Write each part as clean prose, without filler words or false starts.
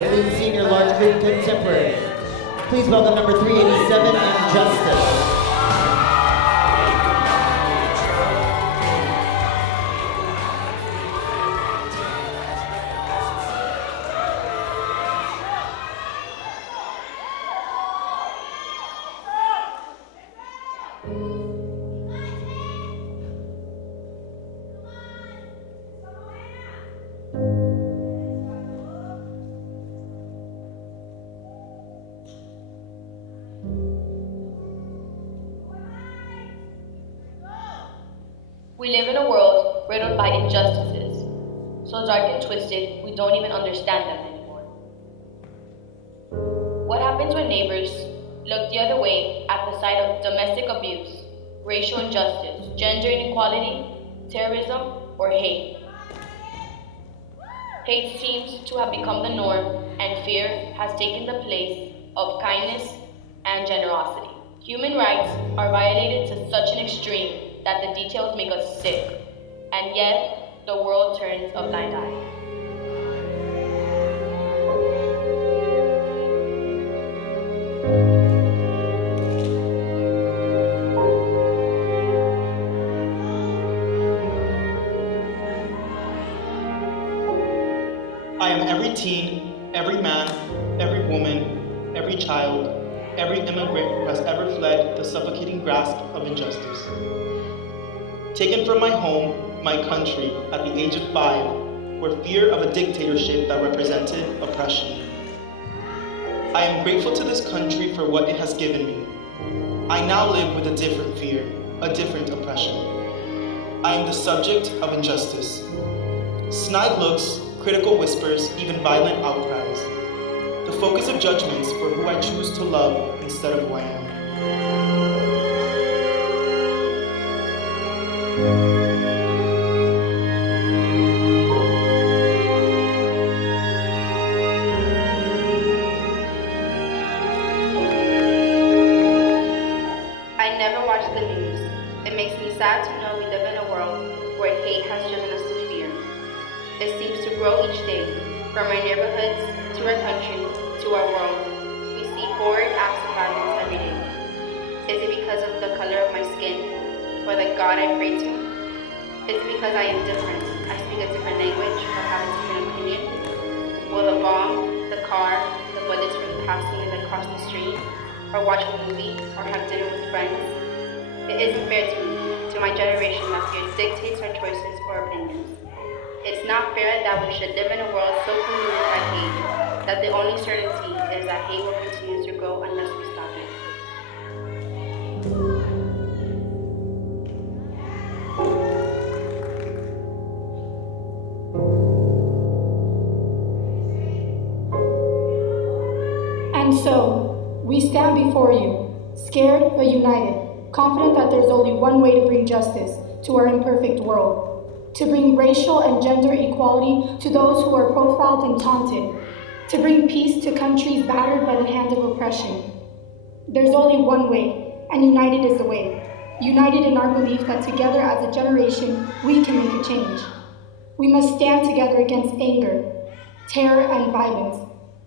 Lead Senior Large Group Contemporary. Please welcome number 387, Injustice. We live in a world riddled by injustices, so dark and twisted we don't even understand them anymore. What happens when neighbors look the other way at the sight of domestic abuse, racial injustice, gender inequality, terrorism, or hate? Hate seems to have become the norm, and fear has taken the place of kindness and generosity. Human rights are violated to such an extreme that the details make us sick, and yet the world turns a blind eye. I am every teen, every man, every woman, every child, every immigrant who has ever fled the suffocating grasp of injustice. Taken from my home, my country, at the age of 5, for fear of a dictatorship that represented oppression. I am grateful to this country for what it has given me. I now live with a different fear, a different oppression. I am the subject of injustice. Snide looks, critical whispers, even violent outcries. The focus of judgments for who I choose to love instead of who I am. I never watch the news. It makes me sad to know we live in a world where hate has driven us to fear. It seems to grow each day, from our neighborhoods to our country to our world. We see horrid acts of violence every day. Is it because of the color of my skin or the God I pray to? Is it because I am different? I speak a different language or have a different opinion? Will the bomb, the car, the bullets pass me across the street, or watch a movie, or have dinner with friends? It isn't fair to me, to my generation that fear dictates our choices or opinions. It's not fair that we should live in a world so polluted by hate that the only certainty is that hate will continue to grow unless we stop it. And so, we stand before you, scared but united, confident that there's only one way to bring justice to our imperfect world, to bring racial and gender equality to those who are profiled and taunted, to bring peace to countries battered by the hand of oppression. There's only one way, and united is the way. United in our belief that together as a generation, we can make a change. We must stand together against anger, terror, and violence.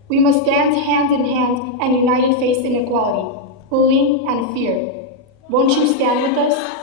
We must stand hand in hand and united face inequality, bullying, and fear. Won't you stand with us?